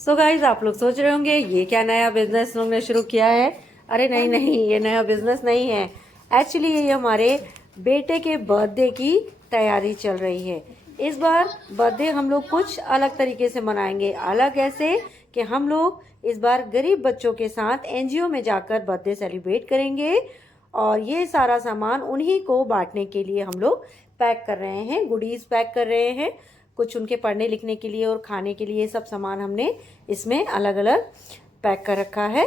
So guys आप लोग सोच रहे होंगे ये क्या नया बिजनेस लोग ने शुरू किया है। अरे नहीं नहीं, ये नया बिजनेस नहीं है। एक्चुअली ये हमारे बेटे के बर्थडे की तैयारी चल रही है। इस बार बर्थडे हम लोग कुछ अलग तरीके से मनाएंगे। अलग ऐसे कि हम लोग इस बार गरीब बच्चों के साथ एनजीओ में जाकर बर्थडे सेलिब्रेट करेंगे और ये सारा सामान उन्हीं को बांटने के लिए हम लोग पैक कर रहे हैं, गुडीज पैक कर रहे हैं। कुछ उनके पढ़ने लिखने के लिए और खाने के लिए सब सामान हमने इसमें अलग अलग पैक कर रखा है।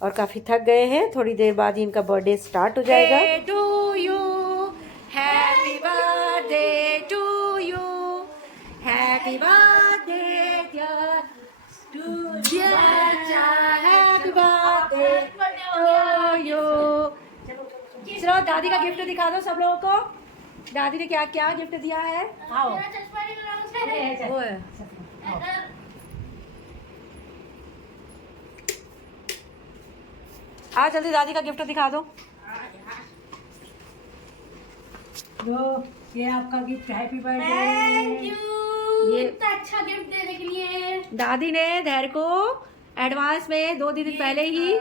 और काफ़ी थक गए हैं, थोड़ी देर बाद ही इनका बर्थडे स्टार्ट हो जाएगा। To you, happy birthday to you, happy birthday to you, happy birthday to you. चलो दादी का गिफ्ट दिखा दो सब लोगों को। दादी ने क्या क्या गिफ्ट दिया है? आओ वो है। आ जल्दी दादी का गिफ्ट दिखा दो। ये आपका gift, happy birthday. Thank you, ये इतना अच्छा गिफ्ट देने के लिए। दादी ने धैर्य को एडवांस में 2 दिन पहले ही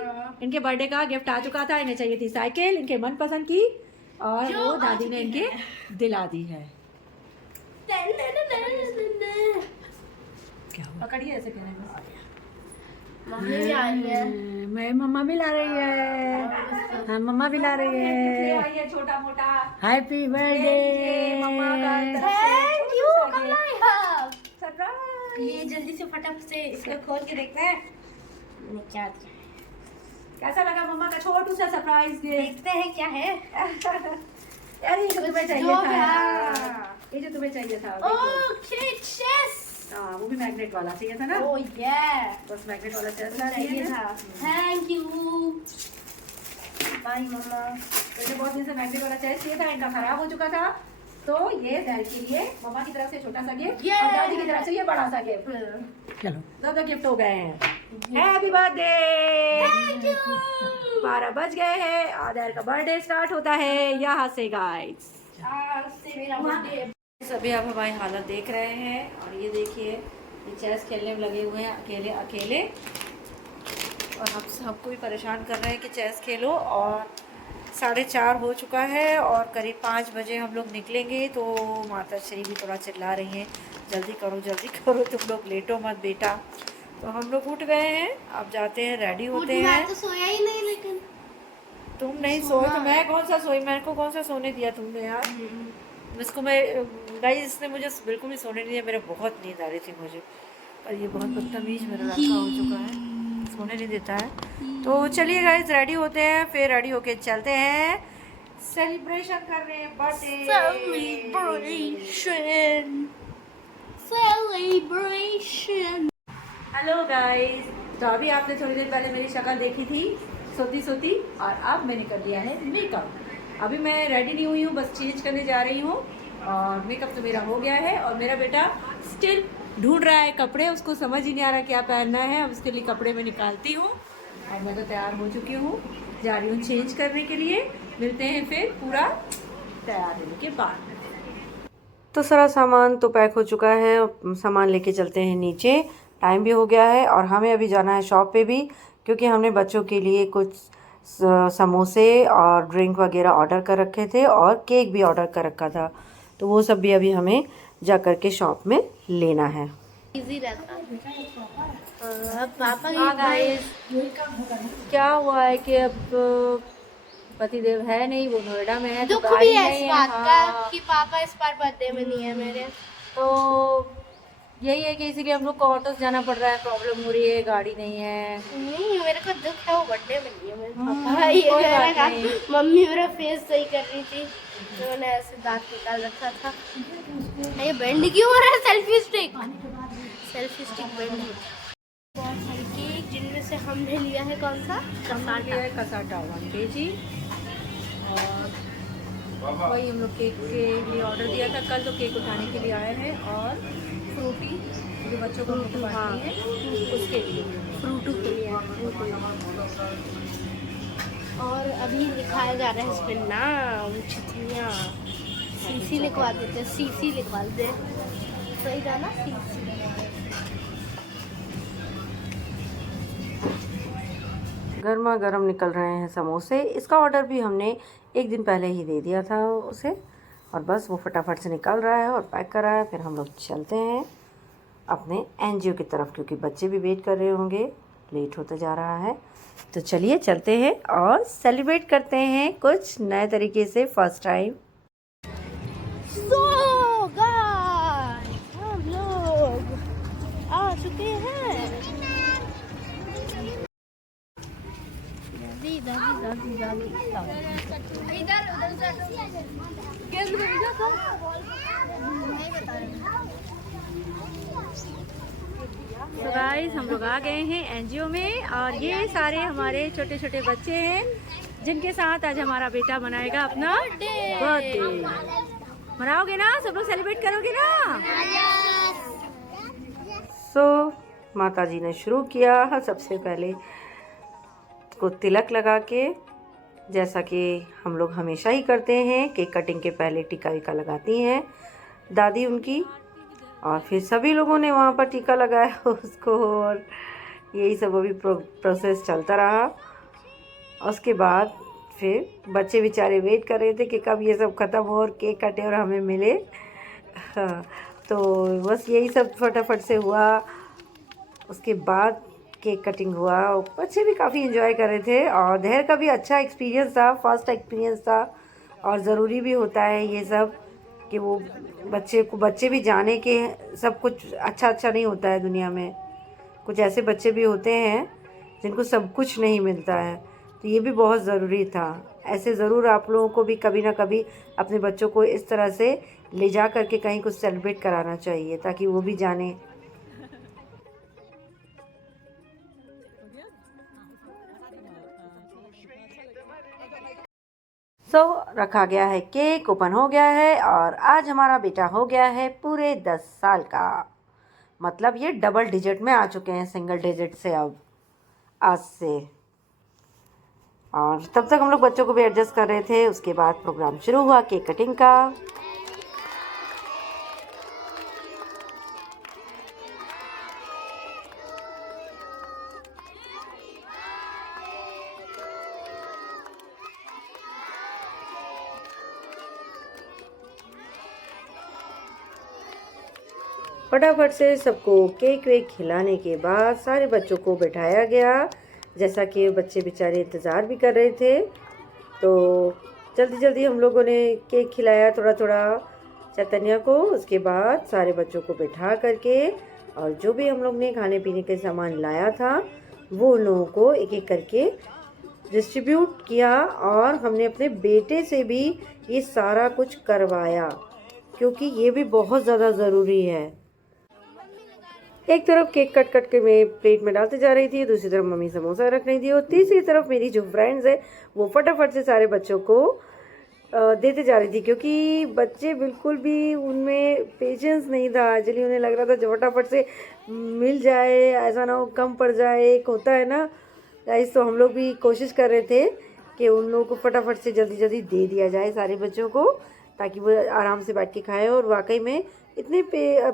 इनके बर्थडे का गिफ्ट आ चुका था। इन्हें चाहिए थी साइकिल इनके मनपसंद की और वो दादी ने इनके दिला दी है। क्या पकड़िए ऐसे कह रहे हैं। मम्मी भी आ रही है। मैं मम्मा भी ला रही है। हाँ, मम्मा भी ला रही है। छोटा मोटा हैप्पी बर्थडे मम्मा का थैंक यू। कब लाए आप? सरप्राइज। ये जल्दी से फटाफट से इसको खोल के देखते हैं क्या दिया है। कैसा लगा मम्मा का छोटू सा सरप्राइज गिफ्ट? देखते हैं क्या है। यार ये जो तुम्हें चाहिए जो था, है। ये जो तुम्हें चाहिए था ओह चेस। हाँ, वो भी मैग्नेट वाला चाहिए था ना। ओह ये बस मैग्नेट वाला चाहिए था। थैंक यू बाय मम्मा। मुझे बहुत दिन से मैग्नेट वाला चाहिए था, इनका खराब हो चुका था। तो ये डैड के लिए मम्मा की तरफ से छोटा सा गिफ्ट और दादी की तरफ से ये बड़ा सा गिफ्ट। चलो, 2 गिफ्ट हो गए हैं। Happy birthday. Thank you. 12 बज गए हैं और डैड का बर्थडे स्टार्ट होता है यहाँ से गाइस। आज से मेरा बर्थडे। सभी आप हमारी हालत देख रहे हैं और ये देखिए ये चेस खेलने में लगे हुए हैं अकेले अकेले और हम सबको भी परेशान कर रहे हैं कि चेस खेलो। और 4:30 हो चुका है और करीब 5 बजे हम लोग निकलेंगे। तो माता श्री भी थोड़ा चिल्ला रही हैं, जल्दी करो तुम लोग लेटो मत बेटा। तो हम लोग उठ गए हैं, अब जाते हैं, रेडी होते हैं। मैं तो सोया ही नहीं लेकिन तुम नहीं सोए तो मैं कौन सा सोई? मेरे को कौन सा सोने दिया तुमने यार? इसको मैं गाइस, इसने मुझे बिल्कुल भी सोने नहीं दिया। मेरे बहुत नींद आ रही थी मुझे और ये बहुत बदतमीज मेरा लड़का हो चुका है, सोने नहीं देता है। तो चलिए गाइस रेडी होते हैं, फिर रेडी होके चलते हैं सेलिब्रेशन करने बर्थडे। सेलिब्रेशन। हेलो गाइस, तो अभी आपने थोड़ी देर पहले मेरी शक्ल देखी थी सोती सोती और अब मैंने कर लिया है मेकअप। अभी मैं रेडी नहीं हुई हूँ, बस चेंज करने जा रही हूँ और मेकअप तो मेरा हो गया है। और मेरा बेटा स्टिल ढूंढ रहा है कपड़े, उसको समझ ही नहीं आ रहा क्या पहनना है। अब उसके लिए कपड़े मैं निकालती हूँ और मैं तो तैयार हो चुकी हूँ, जा रही हूँ चेंज करने के लिए। मिलते हैं फिर पूरा तैयार होने के बाद। तो सारा सामान तो पैक हो चुका है, सामान लेके चलते हैं नीचे। टाइम भी हो गया है और हमें अभी जाना है शॉप पे भी, क्योंकि हमने बच्चों के लिए कुछ समोसे और ड्रिंक वगैरह ऑर्डर कर रखे थे और केक भी ऑर्डर कर रखा था। तो वो सब भी अभी हमें जा कर के शॉप में लेना है। इजी रहता है। पापा गाइस, क्या हुआ है कि अब पतिदेव है नहीं, वो नोएडा में है। तो दुख गाड़ी भी है नहीं इस बात का हाँ। कि पापा इस बार बर्थडे में नहीं है मेरे। तो यही है कि इसीलिए हम लोग को ऑटो से जाना पड़ रहा है, प्रॉब्लम हो रही है, गाड़ी नहीं है। नहीं मेरे को दुख है, वो बर्थडे में नहीं है मेरे पापा। कोई ये बात मेरा नहीं। मम्मी मेरा फेस सही कर रही थी तो मैंने ऐसे दांत निकाल रखा था। ये बेंड क्यों हो रहा है? Selfie stick bend. बहुत सारे केक जिनमें से हमने लिया है कौन सा? कसाटा 1 kg और वही हम लोग केक के लिए ऑर्डर दिया था कल, तो केक उठाने के लिए आए हैं। और फ्रूटी जो बच्चों को फ्रूटी बांटनी है उसके लिए फ्रूटू के लिए। और अभी लिखाया जा रहा है इस पर नाम चिट्ठियाँ। सीसी लिखवा देते, सीसी लिखवा देते, सही था ना? सीसी गर्मा गर्म निकल रहे हैं समोसे। इसका ऑर्डर भी हमने एक दिन पहले ही दे दिया था उसे, और बस वो फटाफट से निकल रहा है और पैक कर रहा है। फिर हम लोग चलते हैं अपने एनजीओ की तरफ, क्योंकि बच्चे भी वेट कर रहे होंगे, लेट होता जा रहा है। तो चलिए चलते हैं और सेलिब्रेट करते हैं कुछ नए तरीके से फर्स्ट टाइम। सो गाइस, हम लोग आ चुके हैं। दादी दादी दादी दादी इधर उधर गेंद में इधर था, नहीं बता रहे। तो गाइस हम लोग आ गए हैं एनजीओ में, और ये सारे हमारे छोटे छोटे बच्चे हैं जिनके साथ आज हमारा बेटा मनाएगा अपना बर्थडे। मनाओगे ना? सब लोग सेलिब्रेट करोगे ना? सो माता जी ने शुरू किया सबसे पहले को तिलक लगा के, जैसा कि हम लोग हमेशा ही करते हैं। केक कटिंग के पहले टीका वीका लगाती हैं दादी उनकी, और फिर सभी लोगों ने वहाँ पर टीका लगाया उसको, और यही सब अभी प्रोसेस चलता रहा। उसके बाद फिर बच्चे बेचारे वेट कर रहे थे कि कब ये सब ख़त्म हो और केक कटे और हमें मिले। हाँ, तो बस यही सब फटाफट से हुआ। उसके बाद केक कटिंग हुआ, बच्चे भी काफ़ी एंजॉय कर रहे थे, और देहर का भी अच्छा एक्सपीरियंस था, फर्स्ट एक्सपीरियंस था। और ज़रूरी भी होता है ये सब कि वो बच्चे भी जाने के सब कुछ अच्छा नहीं होता है दुनिया में। कुछ ऐसे बच्चे भी होते हैं जिनको सब कुछ नहीं मिलता है, तो ये भी बहुत ज़रूरी था। ऐसे ज़रूर आप लोगों को भी कभी ना कभी अपने बच्चों को इस तरह से ले जा करके कहीं कुछ सेलिब्रेट कराना चाहिए, ताकि वो भी जाने। रखा गया है, केक ओपन हो गया है, और आज हमारा बेटा हो गया है पूरे 10 साल का। मतलब ये डबल डिजिट में आ चुके हैं, सिंगल डिजिट से अब आज से। और तब तक हम लोग बच्चों को भी एडजस्ट कर रहे थे। उसके बाद प्रोग्राम शुरू हुआ केक कटिंग का। फटाफट से सबको केक वेक खिलाने के बाद सारे बच्चों को बिठाया गया, जैसा कि बच्चे बेचारे इंतज़ार भी कर रहे थे। तो जल्दी जल्दी हम लोगों ने केक खिलाया थोड़ा थोड़ा चैतन्या को। उसके बाद सारे बच्चों को बिठा करके, और जो भी हम लोग ने खाने पीने के सामान लाया था वो उन लोगों को एक एक करके डिस्ट्रीब्यूट किया। और हमने अपने बेटे से भी ये सारा कुछ करवाया, क्योंकि ये भी बहुत ज़्यादा ज़रूरी है। एक तरफ केक कट के मैं प्लेट में डालते जा रही थी, दूसरी तरफ मम्मी समोसा रख रही थी, और तीसरी तरफ मेरी जो फ्रेंड्स है वो फटाफट से सारे बच्चों को देते जा रही थी, क्योंकि बच्चे बिल्कुल भी उनमें पेशेंस नहीं था। एक्चुअली उन्हें लग रहा था जो फटाफट से मिल जाए, ऐसा ना हो कम पड़ जाए, एक होता है ना गाइस। तो हम लोग भी कोशिश कर रहे थे कि उन लोगों को फटाफट से जल्दी जल्दी दे दिया जाए सारे बच्चों को, ताकि वो आराम से बैठ के खाएं। और वाकई में इतने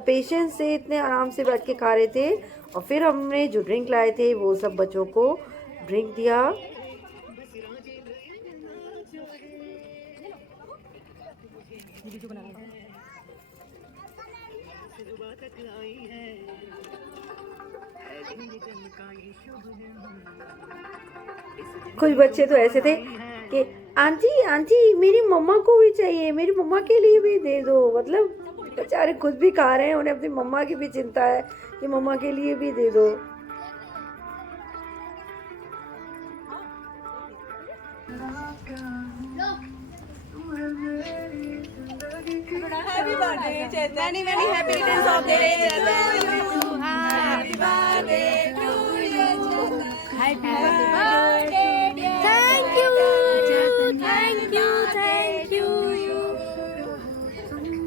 पेशेंस से इतने आराम से बैठ के खा रहे थे। और फिर हमने जो ड्रिंक लाए थे वो सब बच्चों को ड्रिंक दिया। कुछ बच्चे तो ऐसे थे कि आंटी आंटी मेरी मम्मा को भी चाहिए, मेरी मम्मा के लिए भी दे दो। मतलब बेचारे खुद भी खा रहे हैं, उन्हें अपनी मम्मा की भी चिंता है कि मम्मा के लिए भी दे दो। Many happy returns of the day, Chetan. Happy birthday to you, Chetan. Happy birthday. Thank you, thank you, thank you,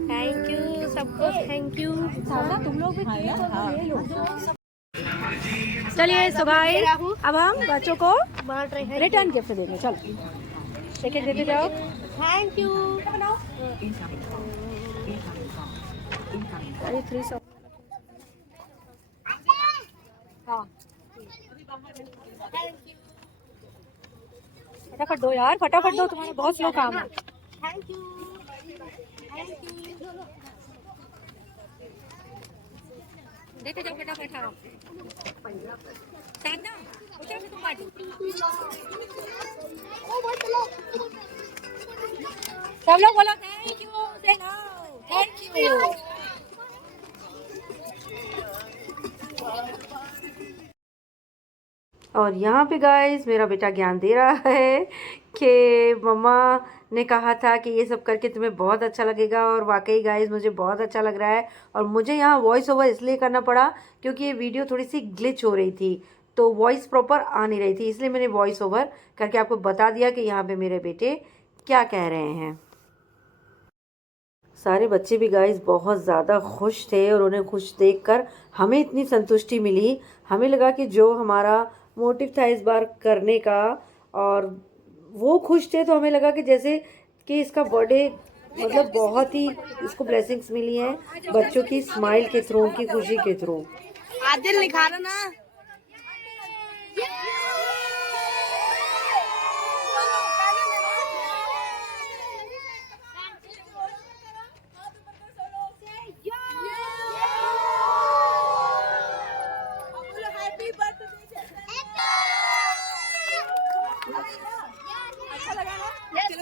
thank you सबको, thank you। तुम लोग भी चलिए। सो गाइस अब हम बच्चों को बांट रहे हैं। रिटर्न गिफ्ट देंगे। चलो टिकट देते जाओ। Thank you. अरे 300। हाँ थैंक यू। फटाफट दो यार, फटाफट दो, तुम्हारा बहुत स्लो काम है। Thank you. देते जाओ फटाफट। हाँ साधना उठो से तुम बांटो। सब लोग बोलो थैंक यू, से नाउ थैंक यू। और यहाँ पे गाइस मेरा बेटा ज्ञान दे रहा है कि मम्मा ने कहा था कि ये सब करके तुम्हें बहुत अच्छा लगेगा, और वाकई गाइस मुझे बहुत अच्छा लग रहा है। और मुझे यहाँ वॉइस ओवर इसलिए करना पड़ा क्योंकि ये वीडियो थोड़ी सी ग्लिच हो रही थी, तो वॉइस प्रॉपर आ नहीं रही थी, इसलिए मैंने वॉइस ओवर करके आपको बता दिया कि यहाँ पे मेरे बेटे क्या कह रहे हैं। सारे बच्चे भी गाइस बहुत ज़्यादा खुश थे, और उन्हें खुश देखकर हमें इतनी संतुष्टि मिली। हमें लगा कि जो हमारा मोटिव था इस बार करने का, और वो खुश थे, तो हमें लगा कि जैसे कि इसका बर्थडे मतलब बहुत ही इसको ब्लेसिंग्स मिली हैं बच्चों की स्माइल के थ्रू, उनकी खुशी के थ्रू। आदिल लिखा रहा ना।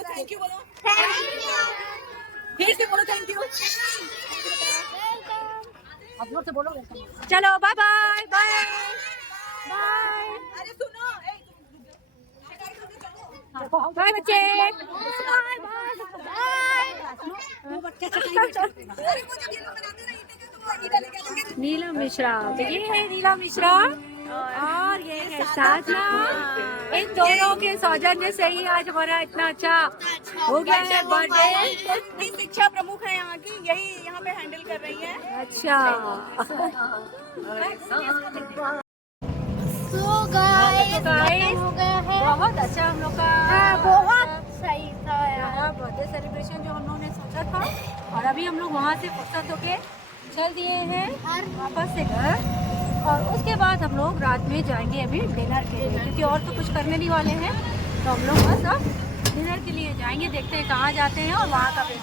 थैंक यू बोलो, फिर से बोलो थैंक यू। अब जोर से बोलो। चलो बाय बाय बाय बाय। अरे सुनो, बाय बच्चे, बाय बाय। नीलम मिश्रा, तो ये है नीलम मिश्रा और ये है साधना। इन दोनों के सौजन्य से ही आज हमारा इतना अच्छा हो गया है बर्थडे। शिक्षा प्रमुख है यहाँ की, यही यहाँ पे हैंडल कर रही है। अच्छा So guys, guys, हो गया है। बहुत अच्छा हम लोग का बहुत सही था यार। बर्थडे सेलिब्रेशन जो हम लोगों ने सोचा था, और अभी हम लोग वहाँ से फुर्सत होके चल दिए हैं वापस से घर। और उसके बाद हम लोग रात में जाएंगे अभी डिनर के लिए, क्योंकि और तो कुछ करने नहीं वाले हैं, तो हम लोग बस अब डिनर के लिए जाएंगे। देखते हैं कहाँ जाते हैं और वहाँ का भी।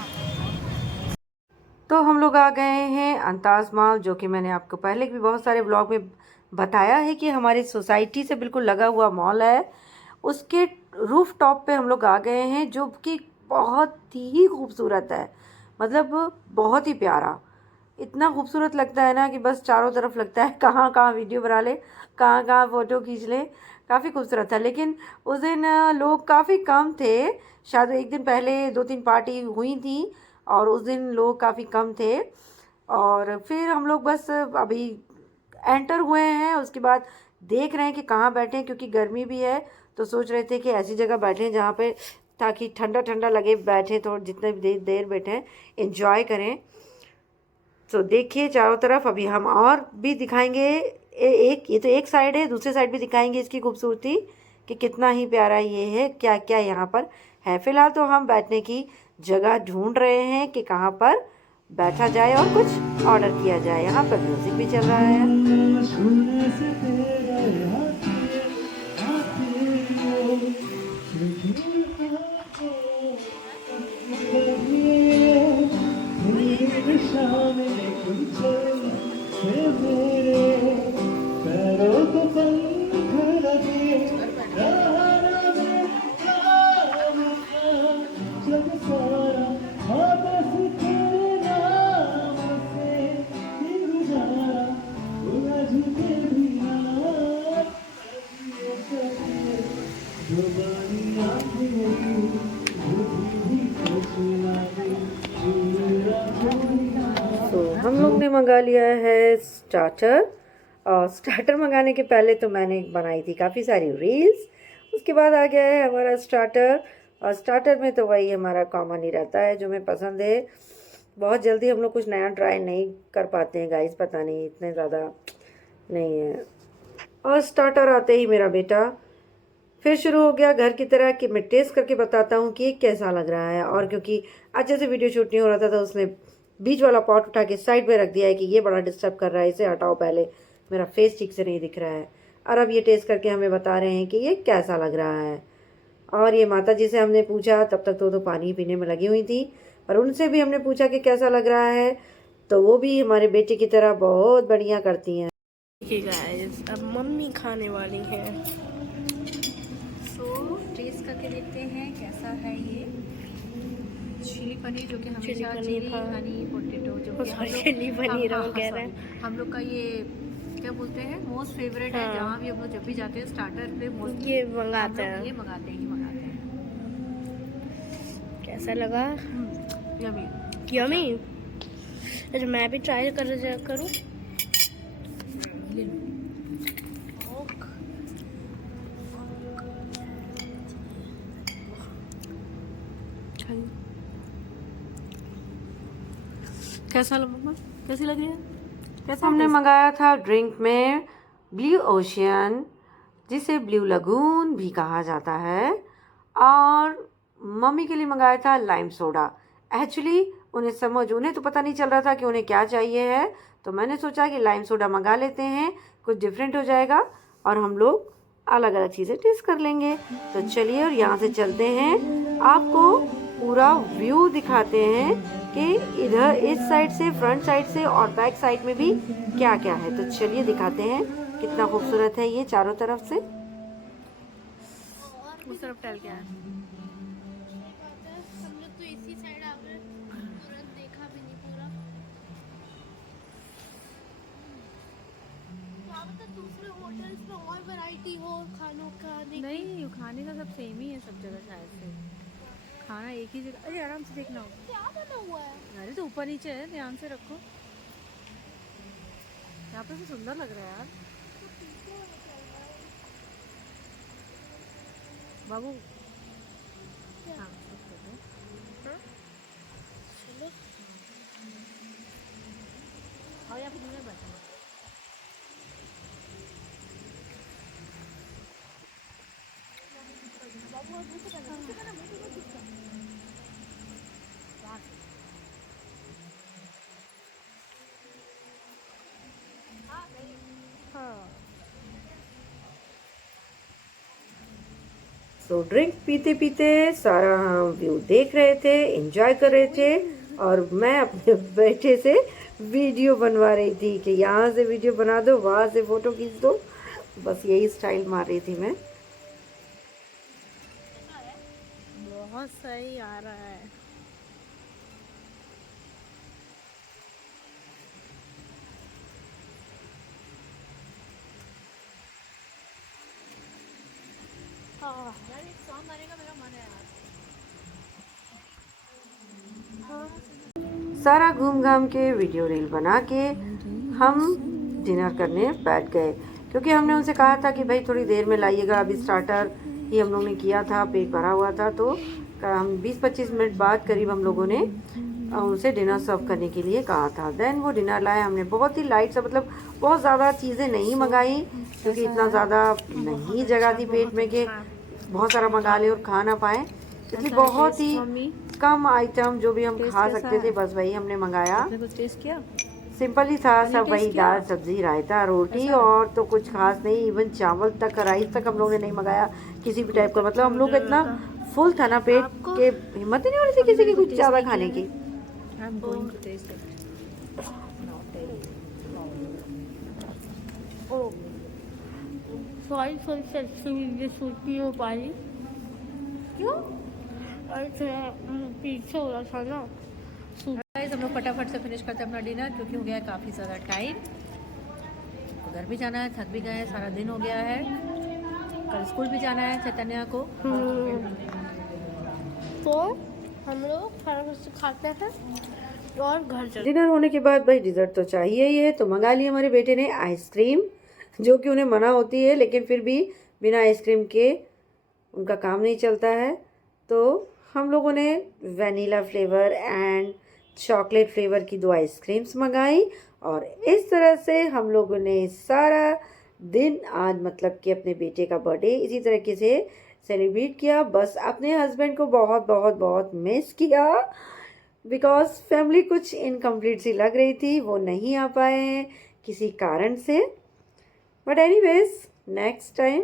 तो हम लोग आ गए हैं अंताज मॉल, जो कि मैंने आपको पहले भी बहुत सारे ब्लॉग में बताया है कि हमारी सोसाइटी से बिल्कुल लगा हुआ मॉल है। उसके रूफ टॉप पे हम लोग आ गए हैं, जो कि बहुत ही खूबसूरत है, मतलब बहुत ही प्यारा। इतना खूबसूरत लगता है ना कि बस चारों तरफ लगता है कहाँ कहाँ वीडियो बना ले, कहाँ कहाँ फ़ोटो खींच ले। काफ़ी खूबसूरत था, लेकिन उस दिन लोग काफ़ी कम थे। शायद एक दिन पहले 2-3 पार्टी हुई थी और उस दिन लोग काफ़ी कम थे। और फिर हम लोग बस अभी एंटर हुए हैं, उसके बाद देख रहे हैं कि कहाँ बैठें, क्योंकि गर्मी भी है, तो सोच रहे थे कि ऐसी जगह बैठें जहाँ पे ताकि ठंडा ठंडा लगे, बैठें तो जितने भी देर बैठें एंजॉय करें। तो देखिए चारों तरफ, अभी हम और भी दिखाएंगे। एक ये तो एक साइड है, दूसरी साइड भी दिखाएंगे इसकी खूबसूरती कि कितना ही प्यारा ये है, क्या क्या यहाँ पर है। फ़िलहाल तो हम बैठने की जगह ढूंढ रहे हैं कि कहाँ पर बैठा जाए और कुछ ऑर्डर किया जाए। यहाँ पर म्यूज़िक भी चल रहा है। हम लोग ने मंगा लिया है स्टार्टर, और स्टार्टर मंगाने के पहले तो मैंने बनाई थी काफ़ी सारी रील्स। उसके बाद आ गया है हमारा स्टार्टर, और स्टार्टर में तो वही हमारा कॉमन ही रहता है जो हमें पसंद है। बहुत जल्दी हम लोग कुछ नया ट्राई नहीं कर पाते हैं गाइस, पता नहीं इतने ज़्यादा नहीं है। और स्टार्टर आते ही मेरा बेटा फिर शुरू हो गया घर की तरह कि मैं टेस्ट करके बताता हूँ कि कैसा लग रहा है। और क्योंकि अच्छे से वीडियो शूट नहीं हो रहा था, तो उसने बीच वाला पॉट उठा के साइड में रख दिया है कि ये बड़ा डिस्टर्ब कर रहा है, इसे हटाओ, पहले मेरा फेस ठीक से नहीं दिख रहा है। और अब ये टेस्ट करके हमें बता रहे हैं कि ये कैसा लग रहा है। और ये माता जी से हमने पूछा, तब तक तो पानी पीने में लगी हुई थी, पर उनसे भी हमने पूछा कि कैसा लग रहा है, तो वो भी हमारे बेटे की तरह बहुत बढ़िया करती हैं। देखिए गाइस, अब मम्मी खाने वाली हैं। सो टेस्ट करके देखते हैं कैसा है ये चिली पनीर, जो कि हमेशा चिली हनी पोटैटो जो कि हम लोग चिली पनीर हम कह रहे हैं, हम लोग का ये क्या बोलते हैं मोस्ट फेवरेट है। जहाँ भी हम लोग जब भी जाते हैं स्टार्टर पे मोस्ट ये मंगाते हैं। ये मंगाते हैं। कैसा लगा? यम्मी। यम्मी। अच्छा मैं भी ट्राई करूँ। कैसा लगा मम्मा? कैसी लग रही है? कैसा हमने मंगाया था ड्रिंक में ब्लू ओशियन, जिसे ब्लू लगून भी कहा जाता है, और मम्मी के लिए मंगाया था लाइम सोडा। एक्चुअली उन्हें तो पता नहीं चल रहा था कि उन्हें क्या चाहिए है, तो मैंने सोचा कि लाइम सोडा मंगा लेते हैं, कुछ डिफरेंट हो जाएगा और हम लोग अलग अलग चीज़ें टेस्ट कर लेंगे। तो चलिए, और यहाँ से चलते हैं, आपको पूरा व्यू दिखाते हैं कि इधर इस साइड से, फ्रंट साइड से और बैक साइड में भी क्या क्या है। तो चलिए दिखाते हैं कितना खूबसूरत है ये चारों तरफ से। उस तरफ टहल के आए। हम लोग तो इसी साइड आ गए, तुरंत देखा भी नहीं पूरा। क्या पता दूसरे होटल्स में और वैरायटी हो खानों का। नहीं, खाने का सब सेम ही है सब जगह शायद से। खाना एक ही जगह। अरे आराम से देखना हो। क्या बना हुआ है? अरे तो ऊपर नीचे है, ध्यान से रखो। यहाँ पे तो सुंदर लग रहा है यार बाबू। हाँ, चलो और यहाँ पे दूर बैठा तो ड्रिंक पीते पीते सारा हम व्यू देख रहे थे, एंजॉय कर रहे थे, और मैं अपने बेटे से वीडियो बनवा रही थी कि यहाँ से वीडियो बना दो, वहाँ से फ़ोटो खींच दो, बस यही स्टाइल मार रही थी मैं। बहुत सही आ रहा है। यार एक सॉन्ग गाने का मेरा मन है यार। सारा घूम घाम के वीडियो रील बना के हम डिनर करने बैठ गए, क्योंकि हमने उनसे कहा था कि भाई थोड़ी देर में लाइएगा, अभी स्टार्टर ही हम लोग ने किया था, पेट भरा हुआ था, तो हम 20-25 मिनट बाद करीब हम लोगों ने उनसे डिनर सर्व करने के लिए कहा था। देन वो डिनर लाए। हमने बहुत ही लाइट सा, मतलब बहुत ज़्यादा चीज़ें नहीं मंगाई, क्योंकि इतना ज़्यादा नहीं जगह थी पेट में कि बहुत सारा मंगा ले और खा ना पाए, इसलिए बहुत ही कम आइटम जो भी हम खा सकते थे बस वही हमने मंगाया। आपने कुछ टेस्ट किया? सिंपल ही था सब, वही दाल सब्जी रायता रोटी, और तो कुछ खास नहीं। इवन चावल तक, राइस तक हम लोगों ने नहीं मंगाया किसी भी टाइप का। मतलब हम लोग इतना फुल था ना पेट के, हिम्मत ही नहीं हो रही थी किसी की कुछ ज़्यादा खाने की। सॉरी ये शूट नहीं हो पा रही। क्यों? अरे पीछे हो रहा था ना। गाइस हम लोग फटाफट से फिनिश करते हैं अपना डिनर, क्योंकि हो गया है काफ़ी ज़्यादा टाइम। घर भी जाना है, थक भी गए हैं, सारा दिन हो गया है, कल स्कूल भी जाना है चैतन्या को। तो हम लोग फटाफट से खाते हैं और घर चलते। डिनर होने के बाद भाई डिज़र्ट तो चाहिए ही है, तो मंगा लिया हमारे बेटे ने आइसक्रीम, जो कि उन्हें मना होती है, लेकिन फिर भी बिना आइसक्रीम के उनका काम नहीं चलता है। तो हम लोगों ने vanilla flavour and chocolate flavour की 2 आइसक्रीम्स मंगाई, और इस तरह से हम लोगों ने सारा दिन आज, मतलब कि अपने बेटे का बर्थडे इसी तरीके से सेलिब्रेट किया। बस अपने हस्बैंड को बहुत बहुत बहुत मिस किया, बिकॉज फैमिली कुछ इनकम्प्लीट सी लग रही थी, वो नहीं आ पाए हैं किसी कारण से। But anyways next time